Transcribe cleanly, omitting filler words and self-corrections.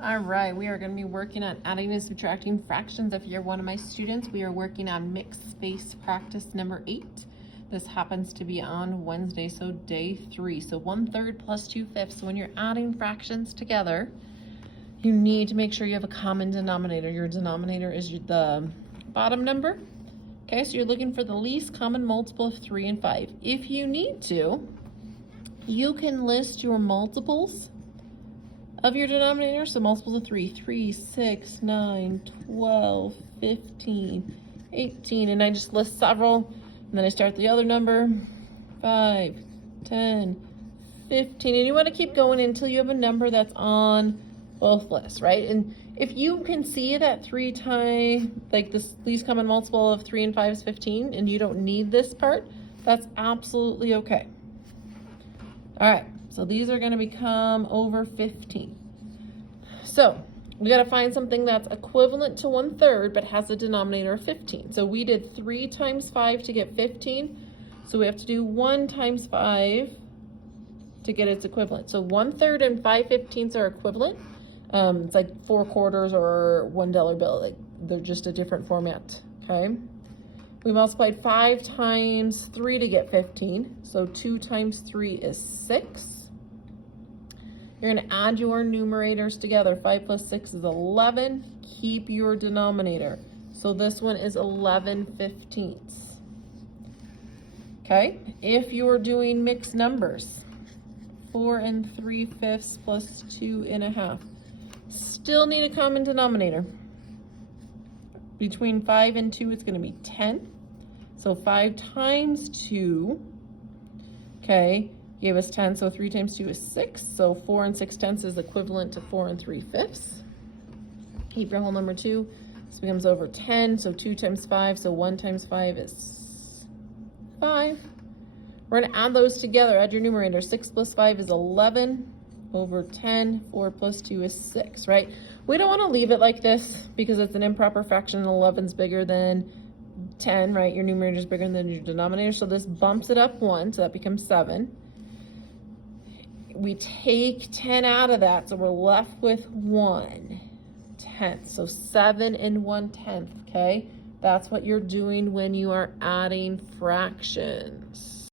All right, we are going to be working on adding and subtracting fractions. If you're one of my students, we are working on mixed space practice number 8. This happens to be on Wednesday, so day 3. So 1/3 plus 2/5. So when you're adding fractions together, you need to make sure you have a common denominator. Your denominator is the bottom number. Okay, so you're looking for the least common multiple of 3 and 5. If you need to, you can list your multiples of your denominator. So multiples of 3, 3, 6, 9, 12, 15, 18, and I just list several, and then I start the other number, 5, 10, 15, and you want to keep going until you have a number that's on both lists, right? And if you can see that 3 times, like this least common multiple of 3 and 5 is 15, and you don't need this part, that's absolutely okay. All right, so these are going to become over 15. So we got to find something that's equivalent to 1/3 but has a denominator of 15. So we did 3 times 5 to get 15. So we have to do 1 times 5 to get its equivalent. So 1/3 and 5/15 are equivalent. It's like 4 quarters or $1 bill. Like they're just a different format. Okay. We multiplied 5 times 3 to get 15. So 2 times 3 is 6. You're going to add your numerators together. 5 plus 6 is 11. Keep your denominator. So this one is 11/15. Okay. If you're doing mixed numbers, 4 3/5 plus 2 1/2. Still need a common denominator. Between 5 and 2, it's going to be 10. So 5 times 2, okay, gave us 10. So 3 times 2 is 6. So 4 6/10 is equivalent to 4 3/5. Keep your whole number 2. This becomes over 10. So 2 times 5. So 1 times 5 is 5. We're going to add those together. Add your numerator. 6 plus 5 is 11 over 10. 4 plus 2 is 6, right? We don't want to leave it like this because it's an improper fraction and 11 is bigger than 10, right? Your numerator is bigger than your denominator. So this bumps it up 1, so that becomes 7. We take 10 out of that, so we're left with 1/10. So 7 1/10, okay? That's what you're doing when you are adding fractions.